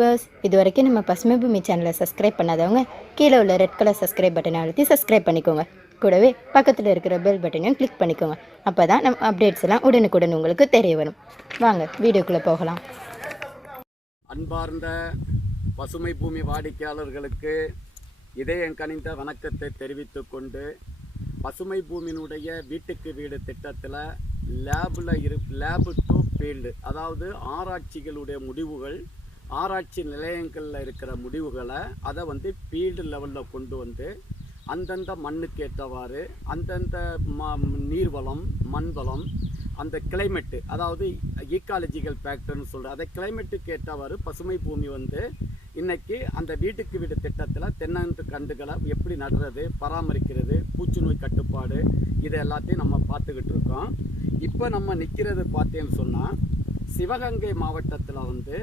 Viewers இது வரைக்கும் நம்ம பசுமை பூமி சேனலை சப்ஸ்கிரைப் பண்ணாதவங்க கீழே உள்ள ரெட் கலர் சப்ஸ்கிரைப் பட்டனை அழுத்தி சப்ஸ்கிரைப் பண்ணிக்கோங்க. கூடவே பக்கத்தில் இருக்கிற பெல் பட்டனையும் கிளிக் பண்ணிக்கோங்க. அப்போ தான் நம்ம அப்டேட்ஸ் எல்லாம் உடனுக்குடன் உங்களுக்கு தெரிய வரும். வாங்க வீடியோக்குள்ளே போகலாம். அன்பார்ந்த பசுமை பூமி வாடிக்கையாளர்களுக்கு இதயம் கனிந்த வணக்கத்தை தெரிவித்து கொண்டு பசுமை பூமியினுடைய வீட்டுக்கு வீடு திட்டத்தில் லேபில் இரு லேபு டு ஃபீல்டு அதாவது ஆராய்ச்சிகளுடைய முடிவுகள் ஆராய்ச்சி நிலையங்களில் இருக்கிற முடிவுகளை அதை வந்து ஃபீல்டு லெவலில் கொண்டு வந்து அந்தந்த மண்ணுக்கு ஏற்றவாறு அந்தந்த ம நீர்வளம் மண் வளம் அந்த கிளைமேட்டு அதாவது ஈக்காலஜிக்கல் ஃபேக்டர்னு சொல்கிற அதை கிளைமேட்டுக்கு ஏற்றவாறு பசுமை பூமி வந்து இன்றைக்கி அந்த வீட்டுக்கு வீடு திட்டத்தில் தென்னந்து கண்டுகளை எப்படி நடுறது பராமரிக்கிறது பூச்சி நோய் கட்டுப்பாடு இது எல்லாத்தையும் நம்ம பார்த்துக்கிட்டு இருக்கோம். இப்போ நம்ம நிற்கிறது பார்த்தேன்னு சொன்னால் சிவகங்கை மாவட்டத்தில் வந்து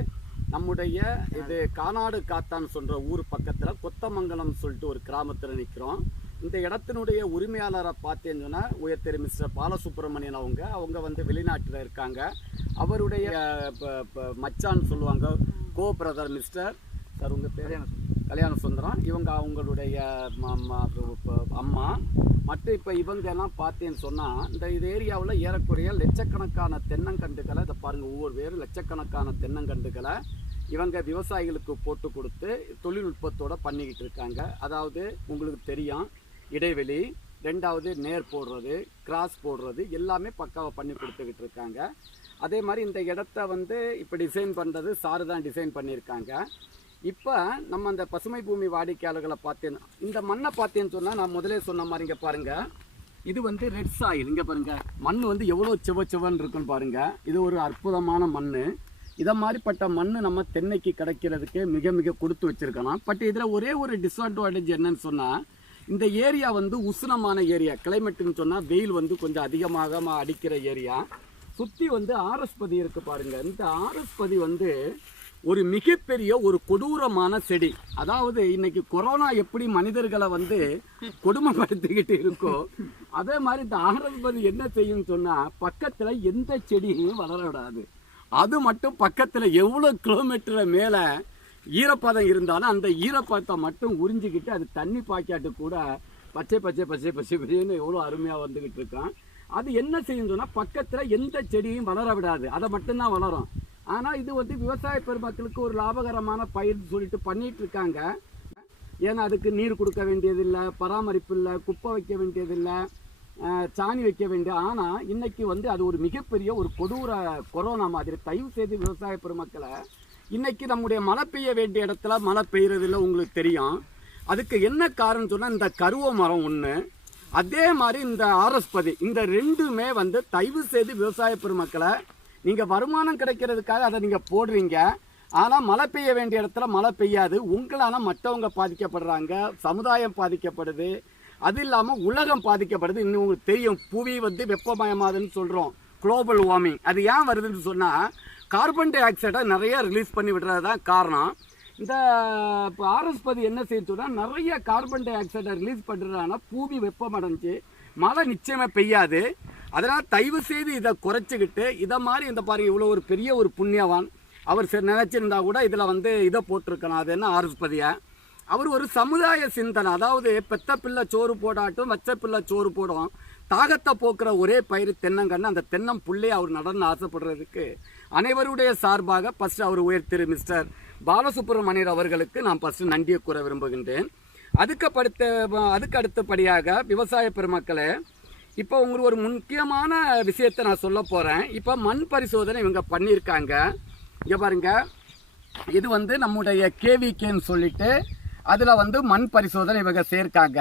நம்முடைய இது கானாடு காத்தான்னு சொல்கிற ஊர் பக்கத்தில் கொத்தமங்கலம் சொல்லிட்டு ஒரு கிராமத்தில் நிற்கிறோம் இந்த இடத்தினுடைய உரிமையாளரை பார்த்தேன்னு சொன்னால் உயர் திரு மிஸ்டர் பாலசுப்ரமணியன் அவங்க அவங்க வந்து வெளிநாட்டில் இருக்காங்க. அவருடைய மச்சான்னு சொல்லுவாங்க கோ பிரதர் மிஸ்டர். சார் உங்கள் பேர்? கல்யாண சுந்தரம். இவங்க அவங்களுடைய அம்மா. மற்ற இப்போ இவங்க எல்லாம் பார்த்தேன்னு சொன்னால் இந்த இது ஏரியாவில் ஏறக்குறைய லட்சக்கணக்கான தென்னங்கண்டுகளை இதை பாருங்கள் ஒவ்வொரு பேரும் லட்சக்கணக்கான தென்னங்கண்டுகளை இவங்க விவசாயிகளுக்கு போட்டு கொடுத்து தொழில்நுட்பத்தோடு பண்ணிக்கிட்டு இருக்காங்க. அதாவது உங்களுக்கு தெரியும் இடைவெளி ரெண்டாவது நேர் போடுறது கிராஸ் போடுறது எல்லாமே பக்காவாக பண்ணி கொடுத்துக்கிட்டு இருக்காங்க. அதே மாதிரி இந்த இடத்த வந்து இப்போ டிசைன் பண்ணுறது சாரு தான் டிசைன் பண்ணியிருக்காங்க. இப்போ நம்ம அந்த பசுமை பூமி வாடிக்கையாளர்களை பார்த்தேன் இந்த மண்ணை பார்த்தேன்னு சொன்னால் நான் முதலே சொன்ன மாதிரி இங்கே பாருங்கள் இது வந்து ரெட் சாயில் இங்கே பாருங்கள் மண் வந்து எவ்வளோ செவ செவன் இருக்குன்னு பாருங்கள் இது ஒரு அற்புதமான மண் இதை மாதிரிப்பட்ட மண் நம்ம தென்னைக்கு கிடைக்கிறதுக்கு மிக மிக கொடுத்து வச்சிருக்கலாம். பட் இதில் ஒரே ஒரு டிஸ்அட்வான்டேஜ் என்னன்னு சொன்னால் இந்த ஏரியா வந்து உஷ்ணமான ஏரியா. கிளைமேட்டுன்னு சொன்னால் வெயில் வந்து கொஞ்சம் அதிகமாக அடிக்கிற ஏரியா. சுற்றி வந்து ஆரஸ்பதி இருக்குது பாருங்கள் இந்த ஆரஸ்பதி வந்து ஒரு மிகப்பெரிய ஒரு கொடூரமான செடி. அதாவது இன்னைக்கு கொரோனா எப்படி மனிதர்களை வந்து கொடுமைப்படுத்திக்கிட்டு இருக்கோ அதே மாதிரி இந்த ஆரஸ்பதி என்ன செய்யும்னு சொன்னால் பக்கத்தில் எந்த செடியும் வளர விடாது அது மட்டும் பக்கத்தில் எவ்வளோ கிலோமீட்டர் மேலே ஈரப்பதம் இருந்தாலும் அந்த ஈரப்பதத்தை மட்டும் உறிஞ்சிக்கிட்டு அது தண்ணி பாய்க்காட்டு கூட பச்சை பச்சை பச்சை பச்சை பச்சைன்னு எவ்வளோ அருமையாக வந்துக்கிட்டு இருக்கான். அது என்ன செய்யும் சொன்னால் பக்கத்தில் எந்த செடியும் வளர விடாது. அதை மட்டும்தான் வளரும். ஆனால் இது வந்து விவசாய பெருமக்களுக்கு ஒரு லாபகரமான பயிர் சொல்லிட்டு பண்ணிகிட்டு இருக்காங்க. ஏன்னா அதுக்கு நீர் கொடுக்க வேண்டியதில்லை பராமரிப்பு இல்லை குப்பை வைக்க வேண்டியதில்லை. சாணி வைக்க வேண்டும் ஆனால் இன்னைக்கு வந்து அது ஒரு மிகப்பெரிய ஒரு கொடூர கொரோனா மாதிரி. தயவு செய்து விவசாய பெருமக்களை இன்னைக்கு நம்முடைய மழை பெய்ய வேண்டிய இடத்துல மழை பெய்யறதில்ல உங்களுக்கு தெரியும். அதுக்கு என்ன காரணம் சொன்னால் இந்த கருவ மரம் ஒன்று அதே மாதிரி இந்த ஆரஸ்பதி இந்த ரெண்டுமே வந்து தயவு செய்து விவசாய பெருமக்களை நீங்கள் வருமானம் கிடைக்கிறதுக்காக அதை நீங்கள் போடுறீங்க. ஆனால் மழை பெய்ய வேண்டிய இடத்துல மழை பெய்யாது. உங்களால் மற்றவங்க பாதிக்கப்படுறாங்க சமுதாயம் பாதிக்கப்படுது. அது இல்லாமல் உலகம் பாதிக்கப்படுது. இன்னும் உங்களுக்கு தெரியும். புவி வந்து வெப்பமயமாதுன்னு சொல்கிறோம் குளோபல் வார்மிங் அது ஏன் வருதுன்னு சொன்னால் கார்பன் டை ஆக்சைடை நிறைய ரிலீஸ் பண்ணி விடுறது தான் காரணம். இந்த இப்போ ஆர்எஸ்பதி என்ன செய்யுன்னு நிறைய கார்பன் டை ஆக்சைடை ரிலீஸ் பண்ணுறதுனால பூமி வெப்பமடைஞ்சு மழை நிச்சயமாக பெய்யாது. அதனால் தயவு செய்து இதை குறைச்சிக்கிட்டு இதை மாதிரி இந்த பாருங்கள் இவ்வளோ ஒரு பெரிய ஒரு புண்ணியவான் அவர் சரி நினச்சிருந்தா கூட இதில் வந்து இதை போட்டிருக்கலாம். அது என்ன ஆர்எஸ்பதியை அவர் ஒரு சமுதாய சிந்தனை. அதாவது பெத்த பிள்ளை சோறு போடாட்டும் வச்ச பிள்ளை சோறு போடும். தாகத்தை போக்குற ஒரே பயிர் தென்னங்கன்று அந்த தென்னம் புள்ளே அவர் நடன ஆசைப்படுறதுக்கு அனைவருடைய சார்பாக ஃபஸ்ட்டு அவர் உயர் திரு மிஸ்டர் பாலசுப்ரமணியர் அவர்களுக்கு நான் ஃபஸ்ட்டு நன்றியை கூற விரும்புகின்றேன். அதுக்கு படுத்த அதுக்கு அடுத்தபடியாக விவசாய பெருமக்களே இப்போ உங்களுக்கு ஒரு முக்கியமான விஷயத்தை நான் சொல்ல போகிறேன் இப்போ மண் பரிசோதனை இவங்க பண்ணியிருக்காங்க. இங்கே பாருங்கள் இது வந்து நம்முடைய கேவிகேன்னு சொல்லிட்டு அதில் வந்து மண் பரிசோதனை இவங்க சேர்க்காங்க.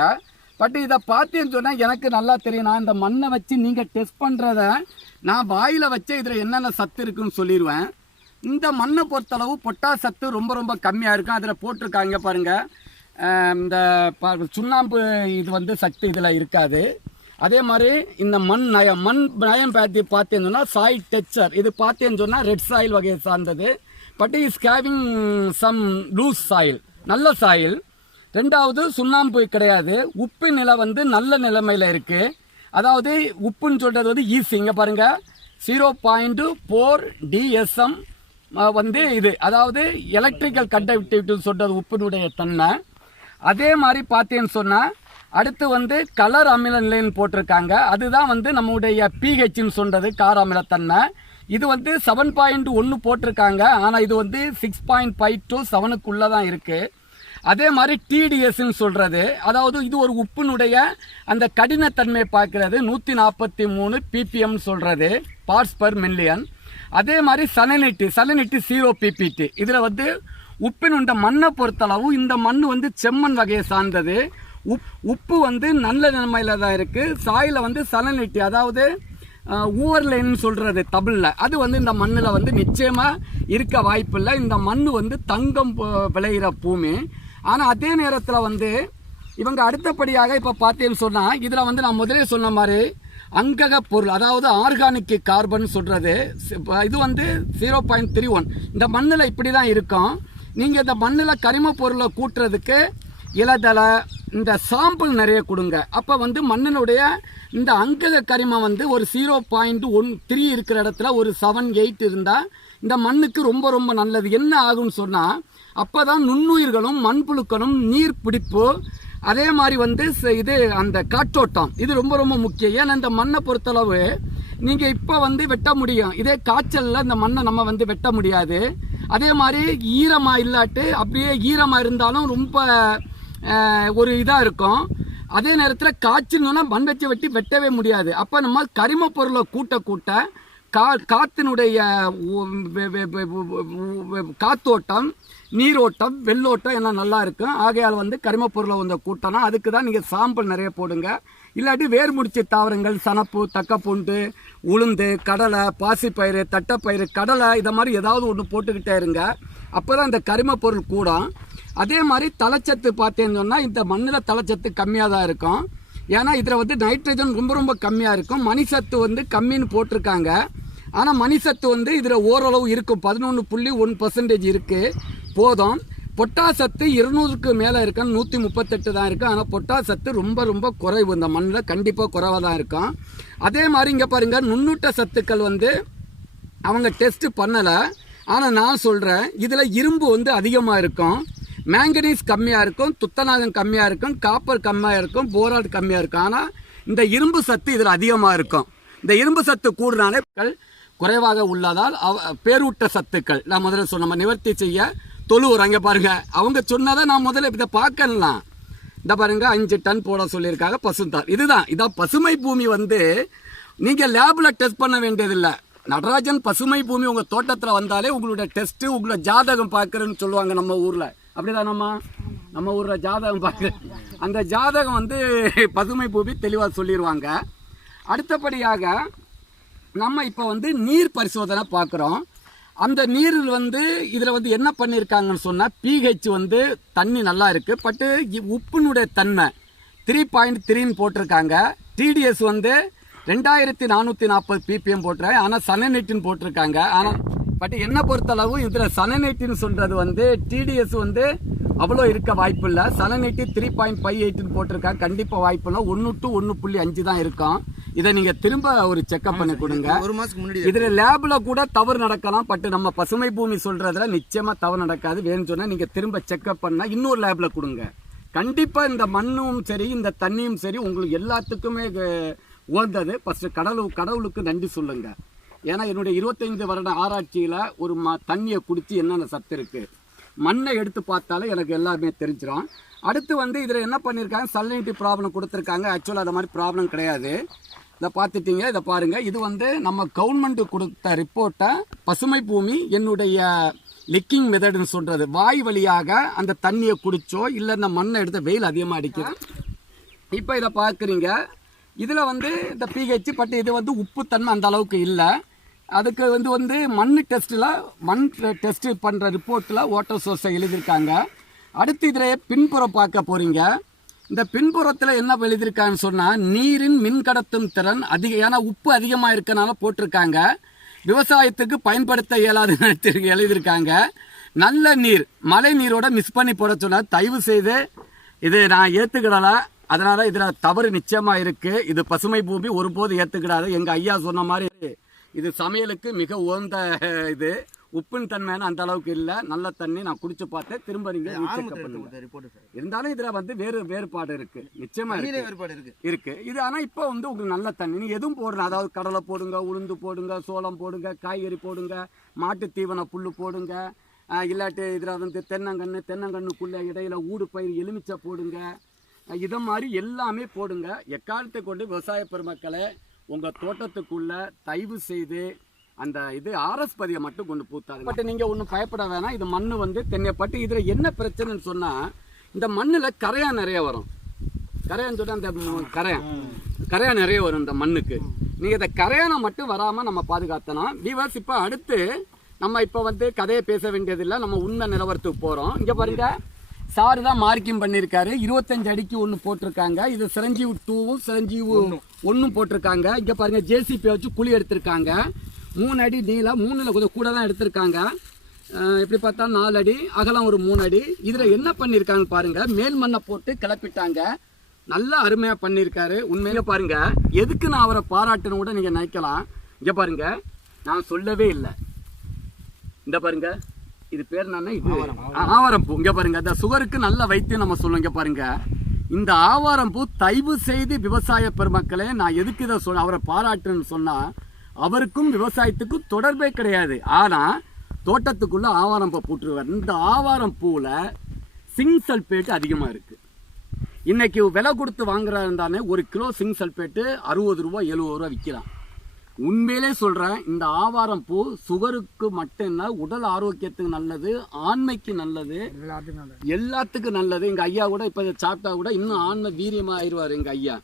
பட் இதை பார்த்தேன்னு சொன்னால் எனக்கு நல்லா தெரியும். நான் இந்த மண்ணை வச்சு நீங்கள் டெஸ்ட் பண்ணுறத நான் வாயில் வச்சு இதில் என்னென்ன சத்து இருக்குன்னு சொல்லிடுவேன் இந்த மண்ணை பொறுத்தளவு பொட்டா சத்து ரொம்ப ரொம்ப கம்மியாக இருக்கும். அதில் போட்டிருக்காங்க பாருங்கள் இந்த சுண்ணாம்பு இது வந்து சத்து இதில் இருக்காது. அதே மாதிரி இந்த மண் நயம் மண் நயம் பார்த்து பார்த்தேன்னு சொன்னால் சாயில் டெக்சர் இது பார்த்தேன்னு சொன்னால் ரெட் சாயில் வகையை சார்ந்தது. But is having some loose soil நல்ல சாயில். ரெண்டாவது சுண்ணாம்பு கிடையாது. உப்பு நிலை வந்து நல்ல நிலைமையில் இருக்குது அதாவது உப்புன்னு சொல்கிறது வந்து ஈஸி இங்கே பாருங்கள் ஜீரோ பாயிண்ட் ஃபோர் டிஎஸ்எம் வந்து இது. அதாவது எலக்ட்ரிக்கல் கண்டக்டிவிட்டின்னு சொல்கிறது உப்பினுடைய தன்மை. அதே மாதிரி பார்த்தேன்னு சொன்னால் அடுத்து வந்து கலர் அமில நிலைன்னு போட்டிருக்காங்க. அதுதான் வந்து நம்முடைய பிஹெச்னு சொல்கிறது கார அமிலத்தன்மை இது வந்து செவன் பாயிண்ட் ஒன்று போட்டிருக்காங்க. ஆனால் இது வந்து சிக்ஸ் பாயிண்ட் ஃபைவ் டு செவனுக்குள்ளே தான் இருக்குது அதே மாதிரி டிடிஎஸ்ன்னு சொல்கிறது அதாவது இது ஒரு உப்பினுடைய அந்த கடினத்தன்மையை பார்க்கறது. நூற்றி நாற்பத்தி மூணு பிபிஎம் சொல்கிறது பார்ட்ஸ் பர் மில்லியன் அதே மாதிரி சலனிட்டி சலனிட்டி ஜீரோ பிபிடி இதில் வந்து உப்பின் இந்த மண்ணை பொறுத்தளவு இந்த மண் வந்து செம்மண் வகையை சார்ந்தது. உப் உப்பு வந்து நல்ல நிலைமையில் தான் இருக்குது சாயில் வந்து சலனிட்டி அதாவது ஊவர்லைன்னு சொல்கிறது தமிழில் அது வந்து இந்த மண்ணில் வந்து நிச்சயமாக இருக்க வாய்ப்பில்லை. இந்த மண் வந்து தங்கம் விளைகிற விளையிற பூமி. ஆனால் அதே நேரத்தில் வந்து இவங்க அடுத்தபடியாக இப்போ பார்த்தேன்னு சொன்னால் இதில் வந்து நான் முதலே சொன்ன மாதிரி அங்கக பொருள் அதாவது ஆர்கானிக் கார்பன் சொல்கிறது இது வந்து ஜீரோ பாயிண்ட் த்ரீ ஒன் இந்த மண்ணில் இப்படி தான் இருக்கும். நீங்கள் இந்த மண்ணில் கரிம பொருளை கூட்டுறதுக்கு இலதலை இந்த சாம்பிள் நிறைய கொடுங்க. அப்போ வந்து மண்ணினுடைய இந்த அங்கக கரிமம் வந்து ஒரு ஜீரோ பாயிண்ட் ஒன் த்ரீ இருக்கிற இடத்துல ஒரு செவன் எயிட் இருந்தால் இந்த மண்ணுக்கு ரொம்ப ரொம்ப நல்லது. என்ன ஆகும்னு சொன்னால் அப்போ தான் நுண்ணுயிர்களும் மண்புழுக்களும் நீர் பிடிப்பு அதே மாதிரி வந்து இது அந்த காற்றோட்டம் இது ரொம்ப ரொம்ப முக்கியம். ஏன்னா இந்த மண்ணை பொறுத்தளவு நீங்கள் இப்போ வந்து வெட்ட முடியும். இதே காய்ச்சலில் இந்த மண்ணை நம்ம வந்து வெட்ட முடியாது. அதே மாதிரி ஈரமாக இல்லாட்டு அப்படியே ஈரமாக இருந்தாலும் ரொம்ப ஒரு இதாக இருக்கும். அதே நேரத்தில் காய்ச்சல்னா மண் வச்சு வெட்டி வெட்டவே முடியாது. அப்போ நம்ம கரிம பொருளை கூட்ட கூட்ட கா காத்தினுடைய காத்தோட்டம் நீரோட்டம் வெள்ளோட்டம் எல்லாம் நல்லா இருக்கும். ஆகையால் வந்து கரிம பொருளை வந்து கூட்டணும் அதுக்கு தான் நீங்கள் சாம்பல் நிறைய போடுங்க. இல்லாட்டி வேர்முடிச்சு தாவரங்கள் சனப்பு தக்கப்பூண்டு உளுந்து கடலை பாசிப்பயிறு தட்டைப்பயிறு கடலை இதை மாதிரி ஏதாவது ஒன்று போட்டுக்கிட்டே இருங்க. அப்போ தான் இந்த கரிம பொருள் கூடும். அதே மாதிரி தலைச்சத்து பார்த்தேன்னு சொன்னால் இந்த மண்ணில் தலைச்சத்து கம்மியாக தான் இருக்கும். ஏன்னா இதில் வந்து நைட்ரஜன் ரொம்ப ரொம்ப கம்மியாக இருக்கும். மணிசத்து வந்து கம்மின்னு போட்டிருக்காங்க. ஆனால் மணிசத்து வந்து இதில் ஓரளவு இருக்கும். பதினொன்று புள்ளி ஒன் பர்சன்டேஜ் இருக்குது போதும். பொட்டாசத்து இருநூறுக்கு மேலே இருக்கும் நூற்றி முப்பத்தெட்டு தான் இருக்குது ஆனால் பொட்டாசத்து ரொம்ப ரொம்ப குறைவு. இந்த மண்ணில் கண்டிப்பாக குறைவாக தான் இருக்கும். அதே மாதிரி இங்கே பாருங்கள் நுண்ணூட்ட சத்துக்கள் வந்து அவங்க டெஸ்ட்டு பண்ணலை. ஆனால் நான் சொல்கிறேன் இதில் இரும்பு வந்து அதிகமாக இருக்கும். மேங்கனீஸ் கம்மியாக இருக்கும் துத்தநாகம் கம்மியாக இருக்கும் காப்பர் கம்மியாக இருக்கும் போராட் கம்மியாக இருக்கும். ஆனால் இந்த இரும்பு சத்து இதில் அதிகமாக இருக்கும். இந்த இரும்பு சத்து கூடுனாலே குறைவாக உள்ளதால் அவ பேரூட்ட சத்துக்கள். நான் முதல்ல சொன்ன நிவர்த்தி செய்ய தொழுவுற அங்கே பாருங்க. அவங்க சொன்னதை நான் முதல்ல இதை பார்க்கலாம் இந்த பாருங்க அஞ்சு டன் போட சொல்லியிருக்காங்க பசுந்தார். இதுதான். இதான் பசுமை பூமி வந்து நீங்கள் லேபில் டெஸ்ட் பண்ண வேண்டியதில்லை. நடராஜன் பசுமை பூமி உங்கள் தோட்டத்தில் வந்தாலே உங்களுடைய டெஸ்ட்டு உங்களை ஜாதகம் பார்க்குறேன்னு சொல்லுவாங்க நம்ம ஊரில். அப்படிதானம்மா? நம்ம ஊரில் ஜாதகம் பார்க்க அந்த ஜாதகம் வந்து பசுமை பூமி தெளிவாக சொல்லிடுவாங்க அடுத்தபடியாக நம்ம இப்போ வந்து நீர் பரிசோதனை பார்க்குறோம் அந்த நீர் வந்து இதில் வந்து என்ன பண்ணியிருக்காங்கன்னு சொன்னால் பிஹெச் வந்து தண்ணி நல்லா இருக்குது பட்டு உப்புனுடைய உப்பினுடைய தன்மை த்ரீ பாயிண்ட் த்ரீன்னு போட்டிருக்காங்க. டிடிஎஸ் வந்து ரெண்டாயிரத்தி நானூற்றி நாற்பது பிபிஎம் போட்டுருக்காங்க. ஆனால் சனநெட்டின்னு போட்டிருக்காங்க. ஆனால் பட் என்ன பொறுத்தளவு இதில் சனநெட்டின்னு சொல்கிறது வந்து டிடிஎஸ் வந்து அவ்வளோ இருக்க வாய்ப்பு இல்லை சனநெட்டி த்ரீ பாயிண்ட் ஃபைவ் எயிட்னு போட்டிருக்காங்க. கண்டிப்பாக வாய்ப்பு இல்லை ஒன்று டு ஒன்று புள்ளி அஞ்சு தான் இருக்கும். இதை நீங்கள் திரும்ப ஒரு செக்அப் பண்ணி கொடுங்க. ஒரு மாசத்துக்கு முன்னாடி இதுல லேப்ல கூட தவறு நடக்கலாம். பட் நம்ம பசுமை பூமி சொல்றதுல நிச்சயமா தவறு நடக்காது. வேணும்னு சொன்னா நீங்க திரும்ப செக்அப் பண்ணா இன்னொரு லேப்ல கொடுங்க. கண்டிப்பா இந்த மண்ணும் சரி இந்த தண்ணியும் சரி உங்களுக்கு எல்லாத்துக்குமே உகந்தது. ஃபர்ஸ்ட் கடவுள் கடவுளுக்கு நன்றி சொல்லுங்க. ஏன்னா என்னுடைய இருபத்தைந்து வருட ஆராய்ச்சியில் ஒரு ம தண்ணியை குடித்து என்னென்ன சத்து இருக்குது மண்ணை எடுத்து பார்த்தாலே எனக்கு எல்லாமே தெரிஞ்சிடும் அடுத்து வந்து இதில் என்ன பண்ணியிருக்காங்க சல்லினிட்டி ப்ராப்ளம் கொடுத்துருக்காங்க. ஆக்சுவலாக அந்த மாதிரி ப்ராப்ளம் கிடையாது. இதை பார்த்துட்டீங்க இதை பாருங்கள் இது வந்து நம்ம கவர்மெண்ட்டு கொடுத்த ரிப்போர்ட்டை பசுமை பூமி என்னுடைய லிக்கிங் மெதடுன்னு சொல்கிறது வாய் வழியாக அந்த தண்ணியை குடித்தோ இல்லை இந்த மண்ணை எடுத்து வெயில் அதிகமாக அடிக்கும் இப்போ இதை பார்க்குறீங்க. இதில் வந்து இந்த பிஹெச் பட் இது வந்து உப்புத்தன்மை அந்த அளவுக்கு இல்லை. அதுக்கு வந்து வந்து மண் டெஸ்ட்டில் மண் டெஸ்ட் பண்ணுற ரிப்போர்ட்டில் வாட்டர் சோர்ஸை எழுதியிருக்காங்க. அடுத்து இதில் பின்புறம் பார்க்க போகிறீங்க இந்த பின்புறத்தில் என்ன எழுதியிருக்காங்கன்னு சொன்னால் நீரின் மின்கடத்தும் திறன் அதிக ஏன்னா உப்பு அதிகமாக இருக்கனால போட்டிருக்காங்க. விவசாயத்துக்கு பயன்படுத்த இயலாதுன்னு எழுதியிருக்காங்க. நல்ல நீர் மழை நீரோட மிஸ் பண்ணி போட சொன்னால் தயவு செய்து இது நான் ஏற்றுக்கிடலாம் அதனால் இதில் தவறு நிச்சயமாக இருக்குது இது பசுமை பூமி ஒருபோது ஏற்றுக்கிடாது எங்கள் ஐயா சொன்ன மாதிரி இது சமையலுக்கு மிக உகந்த இது. உப்பின் தன்மையான அந்த அளவுக்கு இல்ல. நல்ல தண்ணி நான் குடிச்சு பார்த்தேன். திரும்ப நீங்க இருந்தாலும் இதுல வந்து வேறு வேறுபாடு இருக்கு. நிச்சயமா இருக்கு. இருக்கு. இது ஆனா இப்போ வந்து உங்களுக்கு நல்ல தண்ணி. நீங்க எதுவும் போடணும் அதாவது கடலை போடுங்க உளுந்து போடுங்க சோளம் போடுங்க காய்கறி போடுங்க மாட்டு தீவன புல்லு போடுங்க இல்லாட்டி இதில் வந்து தென்னங்கன்று தென்னங்கன்றுக்குள்ள இடையில ஊடு பயிர் எலுமிச்சை போடுங்க இதை மாதிரி எல்லாமே போடுங்க. எக்காலத்தை கொண்டு விவசாய பெருமக்களை உங்க தோட்டத்துக்குள்ள தயவு செய்து அந்த இது ஆர்எஸ் பதியை மட்டும் கொண்டு பூத்தாது பட் நீங்க ஒன்றும் பயப்பட வேணாம். இது மண் வந்து தென்னைப்பட்டு இதுல என்ன பிரச்சனைன்னு சொன்னா இந்த மண்ணுல கரையான் நிறைய வரும். கரையான் சொல்லிட்டு அந்த ம், கரையான் கரையான் நிறைய வரும் இந்த மண்ணுக்கு. நீங்க இந்த கரையானை மட்டும் வராம நம்ம பாதுகாத்தணும் விவர்ஸ் இப்போ அடுத்து நம்ம இப்போ வந்து கதையை பேச வேண்டியதில்லை. நம்ம உண்மை நிலவரத்துக்கு போறோம். இங்க பாருங்க. சாரு தான் மார்க்கிங் பண்ணியிருக்காரு இருபத்தஞ்சு அடிக்கு ஒன்று போட்டிருக்காங்க. இது சிரஞ்சீவு டூவும் சிரஞ்சீவு ஒன்றும் போட்டிருக்காங்க. இங்கே பாருங்கள் ஜேசிபியை வச்சு குழி எடுத்திருக்காங்க. மூணு அடி நீளம் மூணில் கொஞ்சம் கூட தான் எடுத்திருக்காங்க. எப்படி பார்த்தா நாலு அடி அகலம் ஒரு மூணு அடி. இதில் என்ன பண்ணியிருக்காங்க பாருங்கள் மேல் மண்ணை போட்டு கிளப்பிட்டாங்க. நல்லா அருமையாக பண்ணியிருக்காரு உண்மையில பாருங்கள் எதுக்கு நான் அவரை பாராட்டுன்னு கூட நீங்கள் நினைக்கலாம். இங்கே பாருங்கள் நான் சொல்லவே இல்லை. இந்த பாருங்கள் இது பேர் என்ன இது. ஆவாரம் பூ இங்க பாருங்க இந்த சுகருக்கு நல்ல வைத்தியம் நம்ம சொல்லுவோம் இங்க பாருங்க. இந்த ஆவாரம் பூ தயவு செய்து விவசாய பெருமக்களே நான் எதுக்கு இதை சொல்ல அவரை பாராட்டுன்னு சொன்னா அவருக்கும் விவசாயத்துக்கும் தொடர்பே கிடையாது. ஆனா தோட்டத்துக்குள்ள ஆவாரம் பூ போட்டுருவார். இந்த ஆவாரம் பூவில் சிங் சல்பேட் அதிகமாக இருக்கு. இன்னைக்கு விலை கொடுத்து வாங்குறாருந்தானே ஒரு கிலோ சிங் சல்பேட்டு அறுபது ரூபா எழுபது ரூபா விற்கிறான் உண்மையிலே சொல்றேன் இந்த ஆவாரம் பூ சுகருக்கு மட்டும் இல்ல உடல் ஆரோக்கியத்துக்கு நல்லது ஆண்மைக்கு நல்லது எல்லாத்துக்கும் நல்லது. எங்க ஐயா கூட இப்ப சாப்பிட்டா கூட இன்னும் ஆண்மை வீரியமா ஆயிடுவாரு எங்க ஐயா.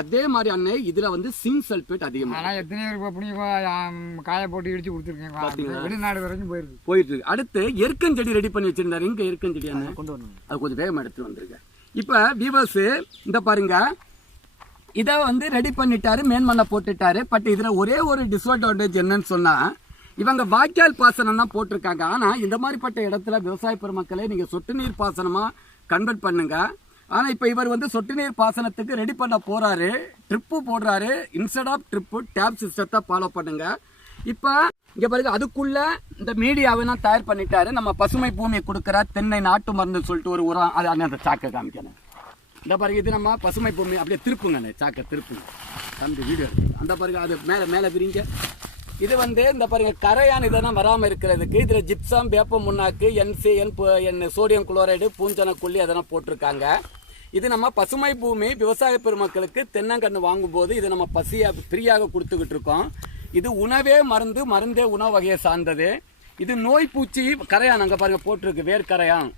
அதே மாதிரி அண்ணே இதுல வந்து சிங் சல்பேட் அதிகமா ஆனால் எத்தனை பேருக்கு காய போட்டு இடிச்சு கொடுத்துருக்கேன் பாத்தீங்களா? வெளிநாடு வரைக்கும் போயிருக்கு. போயிட்டு இருக்கு. அடுத்து எருக்கஞ்செடி ரெடி பண்ணி வச்சிருந்தாரு. இங்க எருக்கஞ்செடி அண்ணே? கொண்டு வரணும். அது கொஞ்சம் வேகமாக எடுத்துட்டு வந்துருங்க. இப்போ வியூவர்ஸ் இந்த பாருங்க. இதை வந்து ரெடி பண்ணிட்டாரு மேன்மண்ணை போட்டுட்டாரு. பட் இதில் ஒரே ஒரு டிஸ்அட்வான்டேஜ் என்னன்னு சொன்னால் இவங்க வாய்க்கால் பாசனம் தான் போட்டிருக்காங்க. ஆனால் இந்த மாதிரிப்பட்ட இடத்துல விவசாய பெருமக்களை நீங்கள் சொட்டு நீர் பாசனமாக கன்வெர்ட் பண்ணுங்க. ஆனால் இப்போ இவர் வந்து சொட்டு நீர் பாசனத்துக்கு ரெடி பண்ண போகிறாரு ட்ரிப்பு போடுறாரு. இன்ஸ்டெட் ஆஃப் ட்ரிப்பு டேப் சிஸ்டத்தை ஃபாலோ பண்ணுங்க. இப்போ இங்கே பாருங்க அதுக்குள்ளே இந்த மீடியாவை தான் தயார் பண்ணிட்டாரு. நம்ம பசுமை பூமி கொடுக்குற தென்னை நாட்டு மருந்துன்னு சொல்லிட்டு ஒரு உரம் அது அந்த சாக்கை காமிக்கணும் இந்த பாருங்க இது நம்ம பசுமை பூமி அப்படியே திருப்புங்க அந்த சாக்கை திருப்புங்க. தம்பி வீடியோ அந்த பாருங்க அது மேலே மேலே விரிங்க. இது வந்து இந்த பாருங்க கரையான் இதெல்லாம் வராமல் இருக்கிறதுக்கு இதில் ஜிப்சம் வேப்பம் முன்னாக்கு என்சிஎன் என் சோடியம் குளோரைடு பூஞ்சன கொல்லி அதெல்லாம் போட்டிருக்காங்க. இது நம்ம பசுமை பூமி விவசாய பெருமக்களுக்கு தென்னங்கன்று வாங்கும்போது இது நம்ம பசியாக ஃப்ரீயாக கொடுத்துக்கிட்டு இருக்கோம். இது உணவே மருந்து மருந்தே உணவு வகையை சார்ந்தது. இது நோய் பூச்சி கரையான் அங்கே பாருங்க போட்டிருக்கு வேர்க்கரையான்.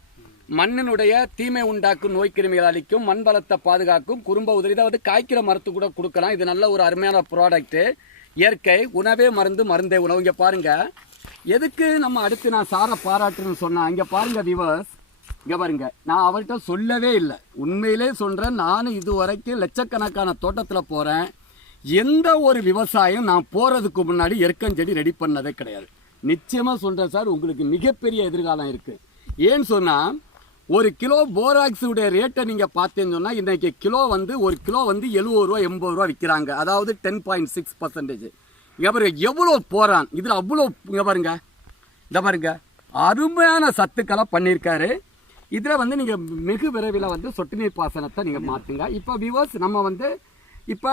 மண்ணினுடைய தீமை உண்டாக்கும் நோய் கிருமிகள் அளிக்கும் மண் பலத்தை பாதுகாக்கும் குறும்ப உதவி இதாவது காய்க்கிற மரத்து கூட கொடுக்கலாம். இது நல்ல ஒரு அருமையான ப்ராடக்ட்டு இயற்கை உணவே மருந்து மருந்தே உணவு. இங்கே பாருங்கள் எதுக்கு நம்ம அடுத்து நான் சாரை பாராட்டுன்னு சொன்னால் இங்கே பாருங்க விவர்ஸ் இங்கே பாருங்க. நான் அவர்கிட்ட சொல்லவே இல்லை. உண்மையிலே சொல்கிறேன் நானும் இது வரைக்கும் லட்சக்கணக்கான தோட்டத்தில் போகிறேன் எந்த ஒரு விவசாயம் நான் போகிறதுக்கு முன்னாடி எருக்கஞ்செடி ரெடி பண்ணதே கிடையாது. நிச்சயமாக சொல்கிறேன் சார் உங்களுக்கு மிகப்பெரிய எதிர்காலம் இருக்குது ஏன்னு சொன்னால் ஒரு கிலோ போராக்ஸுடைய ரேட்டை நீங்கள் பார்த்தீங்கன்னு சொன்னால் இன்றைக்கி கிலோ வந்து ஒரு கிலோ வந்து எழுபது ரூபா எண்பது ரூபா விற்கிறாங்க அதாவது டென் பாயிண்ட் சிக்ஸ் பர்சன்டேஜ் இங்கே பாருங்க எவ்வளோ போகிறான் இதில் அவ்வளோ இங்கே பாருங்க. இந்த பாருங்க. அருமையான சத்துக்களை பண்ணியிருக்காரு. இதில் வந்து நீங்கள் மிகு விரைவில் வந்து சொட்டு நீர் பாசனத்தை நீங்கள் மாற்றுங்க இப்போ விவோஸ் நம்ம வந்து இப்போ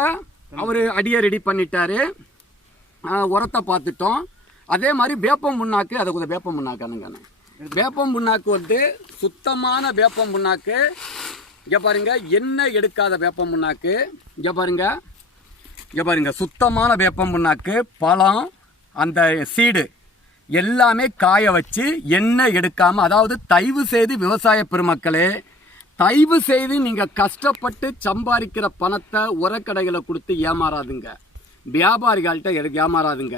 அவர் அடியை ரெடி பண்ணிட்டாரு. உரத்தை பார்த்துட்டோம். அதே மாதிரி வேப்பம் முன்னாக்கு அதை கொஞ்சம் வேப்பம் முன்னாக்கானுங்கண்ணே வேப்பம் புண்ணாக்கு வந்து சுத்தமான வேப்பம் புண்ணாக்கு இங்கே பாருங்க எண்ணெய் எடுக்காத வேப்பம் புண்ணாக்கு இங்கே பாருங்க இங்கே பாருங்க சுத்தமான வேப்பம் புண்ணாக்கு பழம் அந்த சீடு எல்லாமே காய வச்சு எண்ணெய் எடுக்காமல் அதாவது தயவு செய்து விவசாய பெருமக்களே தயவு செய்து நீங்கள் கஷ்டப்பட்டு சம்பாதிக்கிற பணத்தை உரக்கடைகளை கொடுத்து ஏமாறாதுங்க. வியாபாரிகள்கிட்ட எடு- ஏமாறாதுங்க.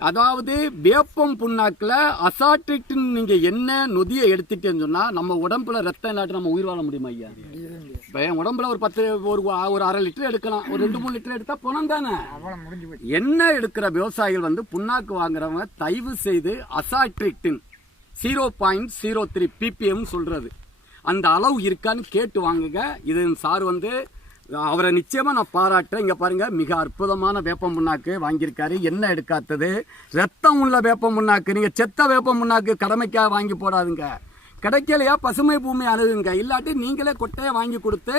அதாவது வேப்பம் புண்ணாக்கில் அசாட்டிக்ட்னு நீங்கள் என்ன நொதியை எடுத்துட்டேன்னு சொன்னால் நம்ம உடம்புல ரத்தம் இல்லாட்டி நம்ம உயிர் வாழ முடியுமா ஐயா? இப்போ என் உடம்புல ஒரு பத்து ஒரு ஒரு அரை லிட்டர் எடுக்கலாம். ஒரு ரெண்டு மூணு லிட்டர் எடுத்தால் பணம் தானே? எண்ணெய் எடுக்கிற விவசாயிகள் வந்து புண்ணாக்கு வாங்குறவங்க தயவு செய்து azadirachtin zero point zero three PPM சொல்கிறது அந்த அளவு இருக்கான்னு கேட்டு வாங்குங்க. இது சார் வந்து அவரை நிச்சயமா நான் பாராட்டுறேன். இங்க பாருங்க மிக அற்புதமான வேப்ப முன்னாக்கு வாங்கியிருக்காரு. என்ன எடுக்காத்தது ரத்தம் உள்ள வேப்ப முன்னாக்கு நீங்க செத்த வேப்ப முன்னாக்கு கடமைக்காக வாங்கி போடாதுங்க. கிடைக்கலையா? பசுமை பூமி அணுகுங்க இல்லாட்டி நீங்களே கொட்டையை வாங்கி கொடுத்து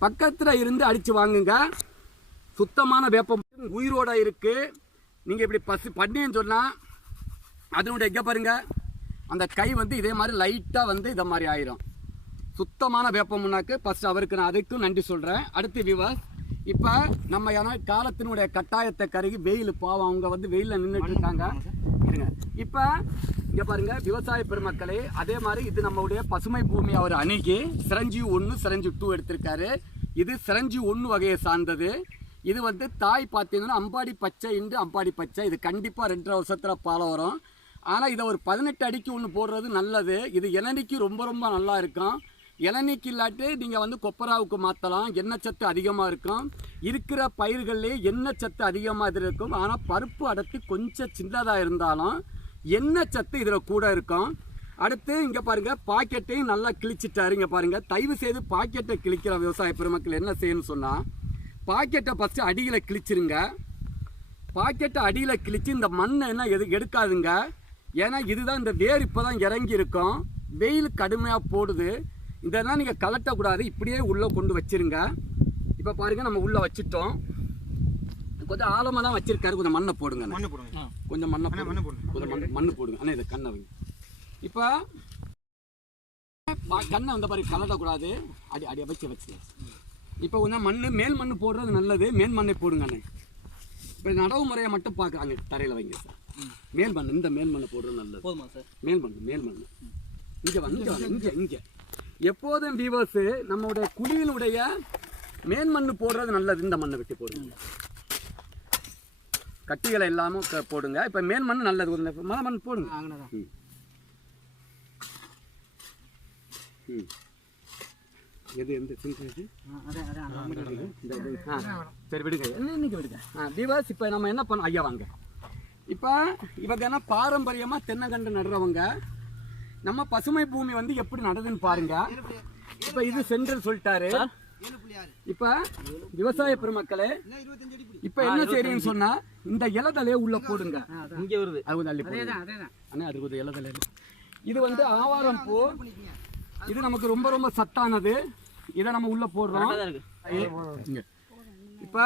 பக்கத்துல இருந்து அடிச்சு வாங்குங்க. சுத்தமான வேப்பம் உயிரோட இருக்கு. நீங்க இப்படி பசு பண்ணின்னு சொன்னா அதனுடைய எங்க பாருங்க அந்த கை வந்து இதே மாதிரி லைட்டா வந்து இதை மாதிரி ஆயிரும். சுத்தமான வேப்ப முன்னாக்கு ஃபர்ஸ்ட் அவருக்கு நான் அதுக்கும் நன்றி சொல்கிறேன் அடுத்து விவாஸ் இப்போ நம்ம ஏன்னா காலத்தினுடைய கட்டாயத்தை கருகி வெயில் பாவம் அவங்க வந்து வெயிலில் நின்றுட்டு இருக்காங்க. இருங்க. இப்போ இங்கே பாருங்க விவசாய பெருமக்களே அதே மாதிரி இது நம்மளுடைய பசுமை பூமி அவர் அணுகி சிரஞ்சீவி ஒன்று சிரஞ்சீவி டூ எடுத்திருக்காரு. இது சிரஞ்சீவி ஒன்று வகையை சார்ந்தது. இது வந்து தாய் பார்த்தீங்கன்னா அம்பாடி பச்சை இன்று அம்பாடி பச்சை. இது கண்டிப்பாக ரெண்டரை வருஷத்தில் பாலம் வரும். ஆனால் இதை ஒரு பதினெட்டு அடிக்கு ஒன்று போடுறது நல்லது. இது இளநிக்கு ரொம்ப ரொம்ப நல்லா இருக்கும். இளநீக்கு இல்லாட்டி நீங்கள் வந்து கொப்பராவுக்கு மாற்றலாம் எண்ணெய் சத்து அதிகமாக இருக்கும். இருக்கிற பயிர்கள்லேயே எண்ணெய் சத்து அதிகமாக இதில் இருக்கும். ஆனால் பருப்பு அடர்த்தி கொஞ்சம் சின்னதாக இருந்தாலும் எண்ணெய் சத்து இதில் கூட இருக்கும். அடுத்து இங்கே பாருங்கள் பாக்கெட்டையும் நல்லா கிழிச்சிட்டாரு. இங்கே பாருங்கள் தயவு செய்து பாக்கெட்டை கிழிக்கிற விவசாய பெருமக்கள் என்ன செய்யணும்னு சொன்னால் பாக்கெட்டை ஃபஸ்ட்டு அடியில் கிழிச்சிருங்க. பாக்கெட்டை அடியில் கிழித்து இந்த மண்ணை என்ன எது எடுக்காதுங்க. ஏன்னா இதுதான் இந்த வேர் இப்போ தான் இறங்கி இருக்கும் வெயில் கடுமையாக போடுது. இதெல்லாம் நீங்கள் கலட்டக்கூடாது இப்படியே உள்ளே கொண்டு வச்சிருங்க. இப்போ பாருங்க நம்ம உள்ளே வச்சிட்டோம். கொஞ்சம் ஆழமாக தான் வச்சிருக்காரு. கொஞ்சம் மண்ணை போடுங்க. மண்ணு போடுங்க. கொஞ்சம் மண்ணை மண்ணு போடுங்க. கொஞ்சம் மண் மண்ணு போடுங்க. அண்ணா இதை கண்ணை வைங்க. இப்போ பா- கண்ணை வந்த பாரு கலட்டக்கூடாது. அடி அடி வச்சு வச்சு இப்போ கொஞ்சம் மண் மேல் மண் போடுறது நல்லது. மேல் மண்ணை போடுங்க அண்ணே. இப்போ நடவு முறையை மட்டும் பார்க்குறாங்க தரையில் வைங்க சார். மேல் மண் இந்த மேல் மண்ணை போடுறது நல்லது. போதுமா சார்? மேல் மண் மேல் மண் இங்கே வந்து இங்கே இங்கே. எப்போதும் வீவர்ஸு நம்மளுடைய குழியினுடைய மேல் மண் போடுறது நல்லது. இந்த மண்ணை வெட்டி போடுங்க. கட்டிகளை இல்லாமல் போடுங்க. இப்போ மேல் மண் நல்லது நெ- மலை மண் போடுங்க. எது எந்த இந்த சரி விடுங்க. இன்னைக்கு விடுங்க? ஆ இப்போ நம்ம என்ன பண்ணோம் ஐயா வாங்க. இப்போ இவங்க என்ன பாரம்பரியமாக தென்னங்கண்டு நடுறவங்க. நம்ம பசுமை பூமி வந்து எப்படி நடுதுன்னு பாருங்க. இப்போ இது சென்ட்ரல் சொல்லிட்டாரு. இப்போ விவசாய பெருமக்களே இப்போ என்ன செய்றீங்கன்னு சொன்னா இந்த இலதலையே உள்ள போடுங்க. இங்க வருது. அது கொஞ்சம் அள்ளி போடுங்க. அதேதான் அதேதான். அண்ணா அது கொஞ்சம் இலதலை. இது வந்து ஆவாரம் பூ. இது நமக்கு ரொம்ப ரொம்ப சத்தானது. இதை நம்ம உள்ள போடுறோம். இப்போ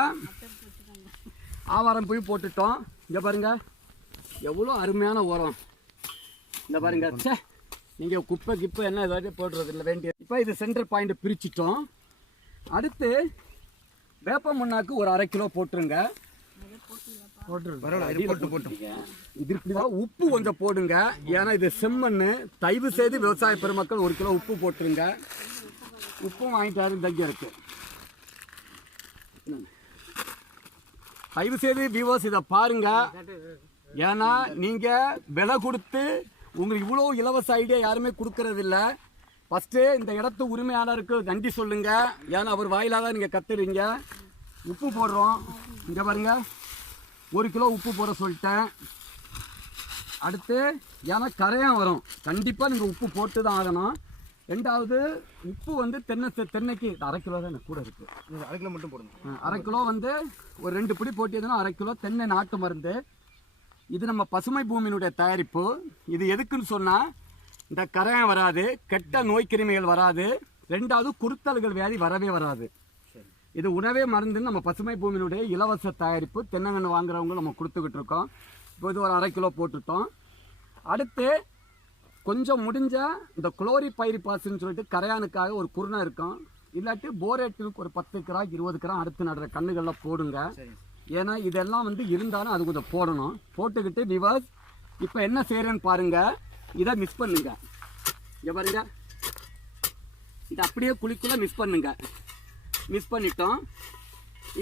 ஆவாரம் போய் போட்டுட்டோம். இங்க பாருங்க. எவ்வளோ அருமையான உரம். இந்த பாருங்க. ச்சே. நீங்க குப்பை கிப்பை என்ன ஏதாவது போடுறது இல்லை வேண்டிய இப்போ இது சென்டர் பாயிண்ட் பிரிச்சிட்டோம். அடுத்து வேப்ப முன்னாக்கு ஒரு அரை கிலோ போட்டுருங்க. உப்பு கொஞ்சம் போடுங்க. ஏன்னா இது செம்மண்ணு. தயவு செய்து விவசாய பெருமக்கள் ஒரு கிலோ உப்பு போட்டுருங்க. உப்பும் வாங்கிட்டாரு தங்க இருக்கு. தயவு செய்து வியூவர்ஸ் இதை பாருங்க. ஏன்னா நீங்க விலை கொடுத்து உங்களுக்கு இவ்வளோ இலவச ஐடியா யாருமே கொடுக்கறது இல்ல ஃபர்ஸ்ட் இந்த இடத்து உரிமையாளருக்கு நன்றி சொல்லுங்க. ஏன்னா அவர் வாயிலாக தான் நீங்க கத்துறீங்க. உப்பு போடுறோம். இங்க பாருங்க. ஒரு கிலோ உப்பு போட சொல்லிட்டேன். அடுத்து ஏன்னா கரையான் வரும். கண்டிப்பாக நீங்கள் உப்பு போட்டு தான் ஆகணும். ரெண்டாவது உப்பு வந்து தென்னை தென்னைக்கு அரை கிலோ தான் எனக்கு கூட இருக்குது அரை கிலோ மட்டும் போடுங்க. அரை கிலோ வந்து ஒரு ரெண்டு பிடி போட்டியதுன்னா அரை கிலோ தென்னை நாட்டு மருந்து. இது நம்ம பசுமை பூமியினுடைய தயாரிப்பு. இது எதுக்குன்னு சொன்னால் இந்த கரையான் வராது கெட்ட நோய் கிருமிகள் வராது ரெண்டாவது குருத்தல்கள் வியாதி வரவே வராது. இது உணவே மருந்துன்னு நம்ம பசுமை பூமியினுடைய இலவச தயாரிப்பு. தென்னங்கன்று வாங்குறவங்க நம்ம கொடுத்துக்கிட்டு இருக்கோம். இப்போ இது ஒரு அரை கிலோ போட்டுட்டோம். அடுத்து கொஞ்சம் முடிஞ்ச இந்த குளோரி பைரிபாஸ்ன்னு சொல்லிட்டு கரையானுக்காக ஒரு குருணை இருக்கும். இல்லாட்டி போரேட்டுக்கு ஒரு பத்து கிராம் இருபது கிராம் அடுத்து நடுற கண்ணுகளில் போடுங்க. ஏன்னா இதெல்லாம் வந்து இருந்தாலும் அது கொஞ்சம் போடணும். போட்டுக்கிட்டு விவாஸ் இப்போ என்ன செய்கிறேன்னு பாருங்கள் இதை மிஸ் பண்ணுங்க. இங்கே பாருங்க. இதை அப்படியே குழிக்குள்ள மிஸ் பண்ணுங்க. மிஸ் பண்ணிட்டோம்.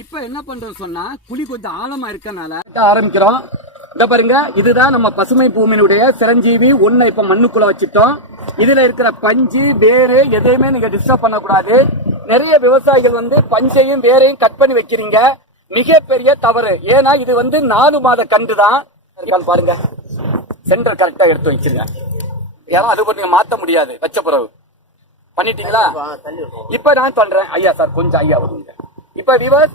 இப்போ என்ன பண்ணுறது சொன்னால் குழி கொஞ்சம் ஆழமாக இருக்கனால ஆரம்பிக்கிறோம். இந்த பாருங்க இதுதான் நம்ம பசுமை பூமியினுடைய சிரஞ்சீவி. ஒன்றை இப்போ மண்ணுக்குள்ளே வச்சுட்டோம். இதில் இருக்கிற பஞ்சு வேறு எதையுமே நீங்கள் டிஸ்டர்ப் பண்ணக்கூடாது. நிறைய விவசாயிகள் வந்து பஞ்சையும் வேரையும் கட் பண்ணி வைக்கிறீங்க. மிகப்பெரிய தவறு. ஏன்னா இது வந்து நாலு மாத கண்டு தான். பாருங்க. சென்டர் கரெக்டா எடுத்து வச்சிருங்க. ஏன்னா அது கொஞ்சம் மாத்த முடியாது. வச்ச பிறகு. பண்ணிட்டீங்களா? இப்ப நான் சொல்றேன். ஐயா சார் கொஞ்சம் ஐயா வருங்க இப்ப விவஸ்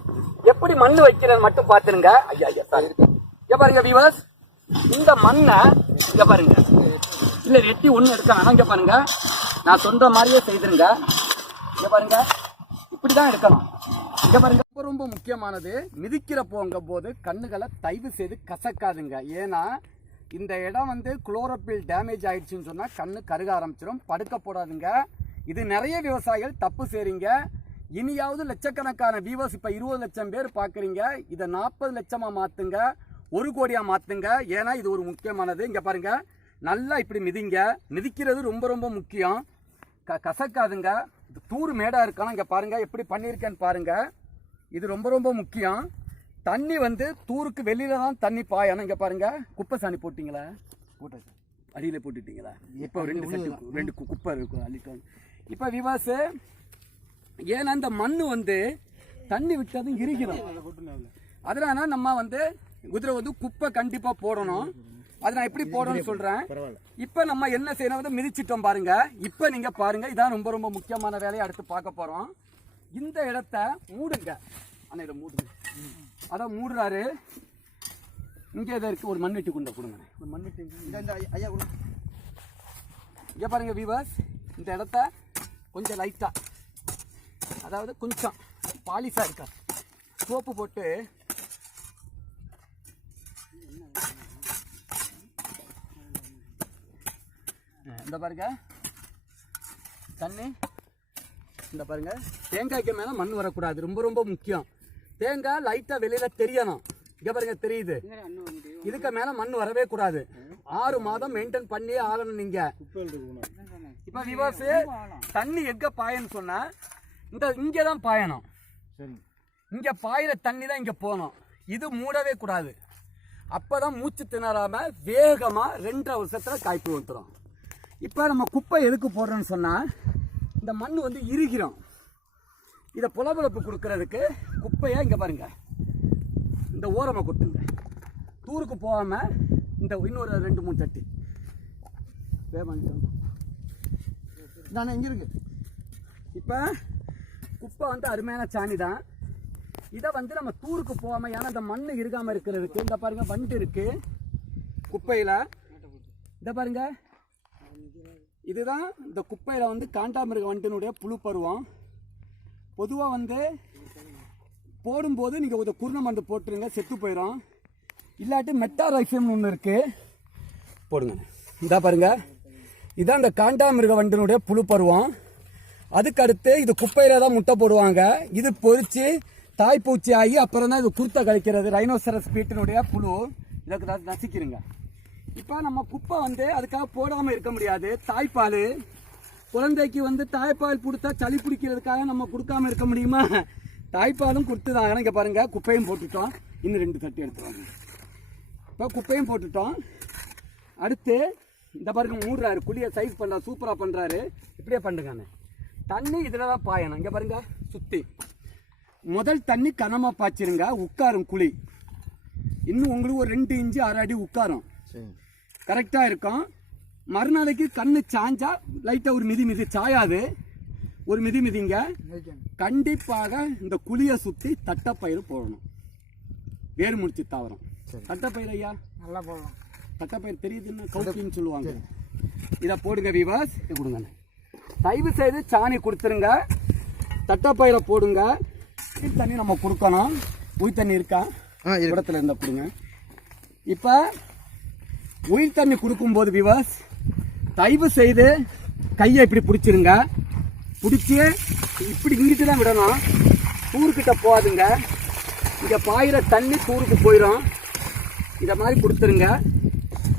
எப்படி மண் வைக்கிறேன்னு மட்டும் பாத்துருங்க. ஐயா ஐயா சாரி இங்க பாருங்க விவஸ் இந்த மண்ணை இங்க பாருங்க. இல்ல எட்டி ஒண்ணு எடுக்க வேணாம். இங்க பாருங்க. நான் சொல்ற மாதிரியே செய்திருங்க. இங்க பாருங்க. இப்படிதான் எடுக்கணும் இங்க பாருங்க. ரொம்ப ரொம்ப முக்கியமானது மிதிக்கிற போங்க போது கண்ணுகளை தயவு செய்து கசக்காதுங்க. ஏன்னா இந்த இடம் வந்து குளோரோபில் டேமேஜ் ஆயிடுச்சுன்னு சொன்னா கண்ணு கருக ஆரம்பிச்சிடும் படுக்க போடாதுங்க. இது நிறைய விவசாயிகள் தப்பு செய்றீங்க. இனியாவது லட்சக்கணக்கான வியூவர்ஸ் இப்ப இருபது லட்சம் பேர் பாக்குறீங்க. இதை நாற்பது லட்சமா மாத்துங்க ஒரு கோடியா மாத்துங்க. ஏன்னா இது ஒரு முக்கியமானது. இங்க பாருங்க. நல்லா இப்படி மிதிங்க. மிதிக்கிறது ரொம்ப ரொம்ப முக்கியம். க கசக்காதுங்க. இது தூர் மேடா இருக்கானா? இங்க பாருங்க எப்படி பண்ணியிருக்கேன்னு பாருங்க. இது ரொம்ப ரொம்ப முக்கியம். தண்ணி வந்து தூருக்கு வெளியில தான் தண்ணி பாயணும் இங்க பாருங்க குப்பை சாணி போட்டீங்களா? போட்டாச்சு அடியில போட்டுட்டீங்களா? இப்போ ரெண்டு செட்டு ரெண்டு குப்பை இருக்கும் அள்ளிட்டு இப்போ விவாசு ஏன்னா இந்த மண் வந்து தண்ணி விட்டதும் இறுகிடும். அதனால நம்ம வந்து குதிரை வந்து குப்பை கண்டிப்பா போடணும். அது நான் எப்படி போடணும்னு சொல்றேன். இப்ப நம்ம என்ன செய்யணும்? வந்து மிதிச்சிட்டோம் பாருங்க. இப்ப நீங்க பாருங்க. இதான் ரொம்ப ரொம்ப முக்கியமான வேலையை அடுத்து பார்க்க போறோம். இந்த இடத்த மூடுங்க. அண்ணா இதை மூடுங்க. அதான் மூடுறாரு. இங்க எதை இருக்கு. ஒரு மண்வெட்டி குண்டை கொடுங்க. ஒரு மண்வெட்டி இந்த இந்த ஐயா- கொடுங்க. இங்க பாருங்க வீவர்ஸ் இந்த இடத்த கொஞ்சம் லைட்டா அதாவது கொஞ்சம் பாலிஷா இருக்கா? சோப்பு போட்டு இந்த பாருங்க. தண்ணி. இந்த பாருங்க. தேங்காய்க்கு மேல மண் வரக்கூடாது. ரொம்ப ரொம்ப முக்கியம். தேங்காய் லைட்டா வெளியில தெரியணும். இங்க பாருங்க தெரியுது. இதுக்கு மேல மண் வரவே கூடாது. ஆறு மாதம் மெயின்டைன் பண்ணி ஆகணும் நீங்க. இப்ப விவாஸ் தண்ணி எங்க பாயன்னு சொன்னா இந்த இங்க தான் பாயணும் இங்க பாயிற தண்ணி தான் இங்க போகணும். இது மூடவே கூடாது. அப்பதான் மூச்சு திணறாம வேகமா ரெண்டரை வருஷத்துல காய்ப்பு வந்துடும் இப்போ நம்ம குப்பை எதுக்கு போடுறோன்னு சொன்னால் இந்த மண் வந்து இறுகிறோம் இதை புலபுலப்பு கொடுக்கறதுக்கு குப்பையை இங்கே பாருங்க. இந்த ஓரமாக கொட்டுங்க தூருக்கு போகாமல் இந்த இன்னொரு ரெண்டு மூணு தட்டி. வேகமாக தானே இங்கே இருக்கு. இப்போ குப்பை வந்து அருமையான சாணி தான் இதை வந்து நம்ம தூருக்கு போகாமல் ஏன்னா இந்த மண் இருக்காமல் இருக்கிறதுக்கு இந்த பாருங்க வண்டு இருக்குது குப்பையில் இந்த பாருங்க. இதுதான் இந்த குப்பையில் வந்து காண்டாமிருக வண்டினுடைய புழு பருவம். பொதுவாக வந்து போடும்போது நீங்கள் கொஞ்சம் குருண மருந்து போட்டுருங்க செத்து போயிடும் இல்லாட்டி மெட்டாரைசியம்னு ஒன்று இருக்குது போடுங்க. இதா பாருங்க. இதான் இந்த காண்டாமிருக வண்டினுடைய புழு பருவம். அதுக்கடுத்து இது குப்பையில் தான் முட்டை போடுவாங்க. இது பொறிச்சு தாய்ப்பூச்சி ஆகி அப்புறம் தான் இது குருத்தை கழிக்கிறது. ரைனோசரஸ் பீட்டினுடைய புழு. இதை தான் நசிக்கிறீங்க. இப்போ நம்ம குப்பை வந்து அதுக்காக போடாமல் இருக்க முடியாது. தாய்ப்பால். குழந்தைக்கு வந்து தாய்ப்பால் கொடுத்தா சளி பிடிக்கிறதுக்காக நம்ம கொடுக்காம இருக்க முடியுமா? தாய்ப்பாலும் கொடுத்துதாங்க இங்கே பாருங்கள் குப்பையும் போட்டுட்டோம். இன்னும் ரெண்டு தட்டி எடுத்துருவாங்க இப்போ குப்பையும் போட்டுட்டோம். அடுத்து இந்த பாருங்க மூடுறாரு. குழியை சைஸ் பண்ணுறா சூப்பராக பண்ணுறாரு இப்படியே பண்ணுங்க தண்ணி இதில் தான் பாயணும். இங்கே பாருங்க. சுற்றி முதல் தண்ணி கனமாக பாய்ச்சிருங்க. உட்காரும் குழி. இன்னும் உங்களுக்கு ஒரு ரெண்டு இன்ச்சு அரை அடி உட்காரும். சரி கரெக்டாக இருக்கும். மறுநாளைக்கு கண்ணு சாஞ்சா லைட்டாக ஒரு மிதி மிதி சாயாது. ஒரு மிதி மிதிங்க. கண்டிப்பாக இந்த குழியை சுற்றி தட்டப்பயிறு போடணும். வேறு முடிச்சு தாவரம். தட்டப்பயிர் ஐயா? நல்லா போகலாம் தட்டப்பயிர் தெரியுதுன்னு கவுக்கின்னு சொல்லுவாங்க. இதை போடுங்க விவாஸ் இது கொடுங்க. தயவு செய்து சாணி கொடுத்துருங்க. தட்டப்பயிரை போடுங்க. உயிர் தண்ணி நம்ம கொடுக்கணும். உயிர் தண்ணி இருக்கா? இடத்துல இருந்தா கொடுங்க. இப்போ உயிர் தண்ணி கொடுக்கும்போது விவாஸ் தயவு செய்து கையை இப்படி பிடிச்சிருங்க. பிடிச்சி இப்படி இங்கிட்டு தான் விடணும். தூர்கிட்ட போகாதுங்க. இங்கே பாயிற தண்ணி தூருக்கு போயிடும் இதை மாதிரி கொடுத்துருங்க.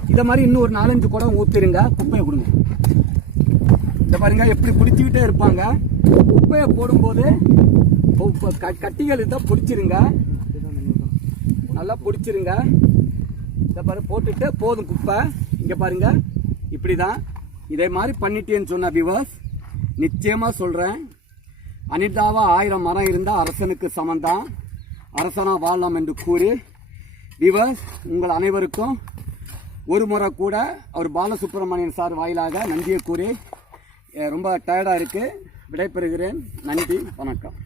இதை மாதிரி இன்னும் ஒரு நாலஞ்சு குடம் ஊற்றிருங்க குப்பையை கொடுங்க. இதை பாருங்க எப்படி பிடிச்சிக்கிட்டே இருப்பாங்க. குப்பையை போடும்போது க- கட்டிகள் இருந்தால் பிடிச்சிருங்க. நல்லா பிடிச்சிருங்க. இதை பாரு போட்டுட்டு போதும் குப்பை. இங்கே பாருங்க இப்படி தான் இதே மாதிரி பண்ணிட்டேன்னு சொன்ன விவர்ஸ் நிச்சயமாக சொல்கிறேன் அனிதாவாக ஆயிரம் மரம் இருந்தால் அரசனுக்கு சமந்தான் அரசனாக வாழலாம் என்று கூறி விவர்ஸ் உங்கள் அனைவருக்கும் ஒரு முறை கூட அவர் பாலசுப்ரமணியன் சார் வாயிலாக நன்றியை கூறி ரொம்ப டயர்டாக இருக்குது விடைபெறுகிறேன். நன்றி வணக்கம்.